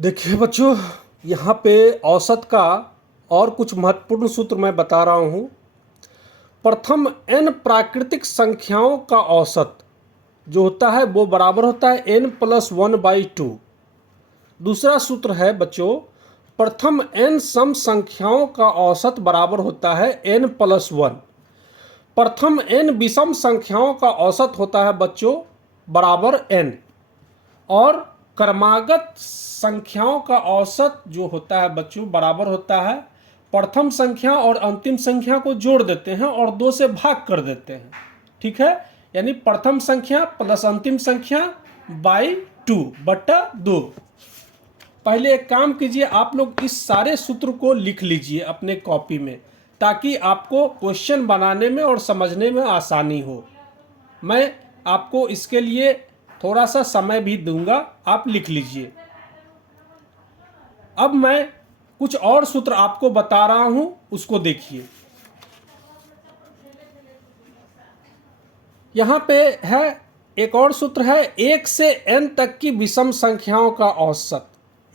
देखिए बच्चों, यहाँ पे औसत का और कुछ महत्वपूर्ण सूत्र मैं बता रहा हूँ। प्रथम n प्राकृतिक संख्याओं का औसत जो होता है वो बराबर होता है n+1/2। दूसरा सूत्र है बच्चों, प्रथम n सम संख्याओं का औसत बराबर होता है n+1। प्रथम n विषम संख्याओं का औसत होता है बच्चों बराबर n। और क्रमागत संख्याओं का औसत जो होता है बच्चों बराबर होता है प्रथम संख्या और अंतिम संख्या को जोड़ देते हैं और 2 से भाग कर देते हैं। ठीक है, यानी प्रथम संख्या प्लस अंतिम संख्या बाई 2/2। पहले एक काम कीजिए, आप लोग इस सारे सूत्र को लिख लीजिए अपने कॉपी में, ताकि आपको क्वेश्चन बनाने में और समझने में आसानी हो। मैं आपको इसके लिए थोड़ा सा समय भी दूंगा, आप लिख लीजिए। अब मैं कुछ और सूत्र आपको बता रहा हूं, उसको देखिए। यहां पे है एक और सूत्र है 1 से n तक की विषम संख्याओं का औसत।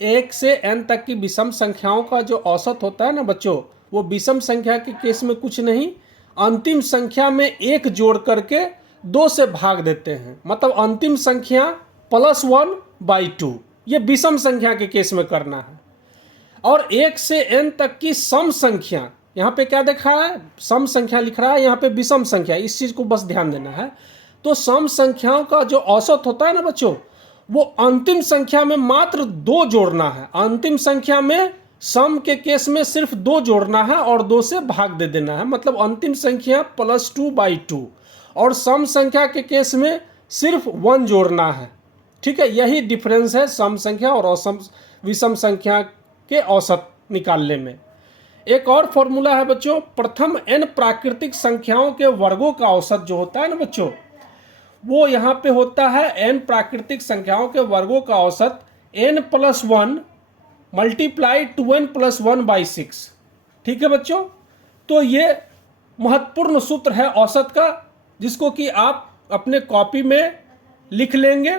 1 से n तक की विषम संख्याओं का जो औसत होता है ना बच्चों, वो विषम संख्या के केस में कुछ नहीं, अंतिम संख्या में 1 जोड़ करके 2 से भाग देते हैं, मतलब अंतिम संख्या +1/2। ये विषम संख्या के केस में करना है। और 1 से n तक की सम संख्या, यहाँ पे क्या देखा है, सम संख्या लिख रहा है, यहाँ पे विषम संख्या, इस चीज को बस ध्यान देना है। तो सम संख्याओं का जो औसत होता है ना बच्चों, वो अंतिम संख्या में मात्र 2 जोड़ना है। अंतिम संख्या में सम के केस में सिर्फ 2 जोड़ना है और 2 से भाग दे देना है, मतलब अंतिम संख्या +2/2। और सम संख्या के केस में सिर्फ 1 जोड़ना है। ठीक है, यही डिफरेंस है सम संख्या और विषम संख्या के औसत निकालने में। एक और फॉर्मूला है बच्चों, प्रथम n प्राकृतिक संख्याओं के वर्गों का औसत जो होता है ना बच्चों, वो यहाँ पे होता है n प्राकृतिक संख्याओं के वर्गों का औसत n+1 × 2n+1/6। ठीक है बच्चों, तो ये महत्वपूर्ण सूत्र है औसत का, जिसको कि आप अपने कॉपी में लिख लेंगे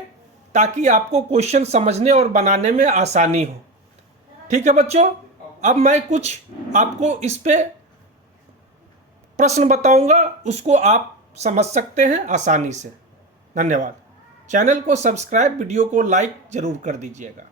ताकि आपको क्वेश्चन समझने और बनाने में आसानी हो। ठीक है बच्चों, अब मैं कुछ आपको इस पे प्रश्न बताऊंगा, उसको आप समझ सकते हैं आसानी से। धन्यवाद। चैनल को सब्सक्राइब, वीडियो को लाइक जरूर कर दीजिएगा।